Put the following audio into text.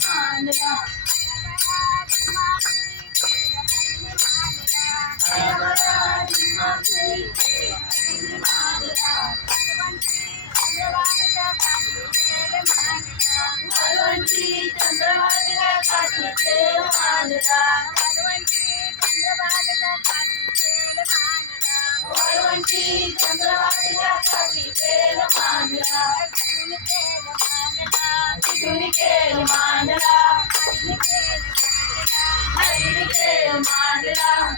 मांडला वरवंटी चंद्रभागेला काठी तेल मांडला वरवंटी चंद्रभागेला काठी तेल मांडला तिथून केल मांडला हरिणी केल मांडला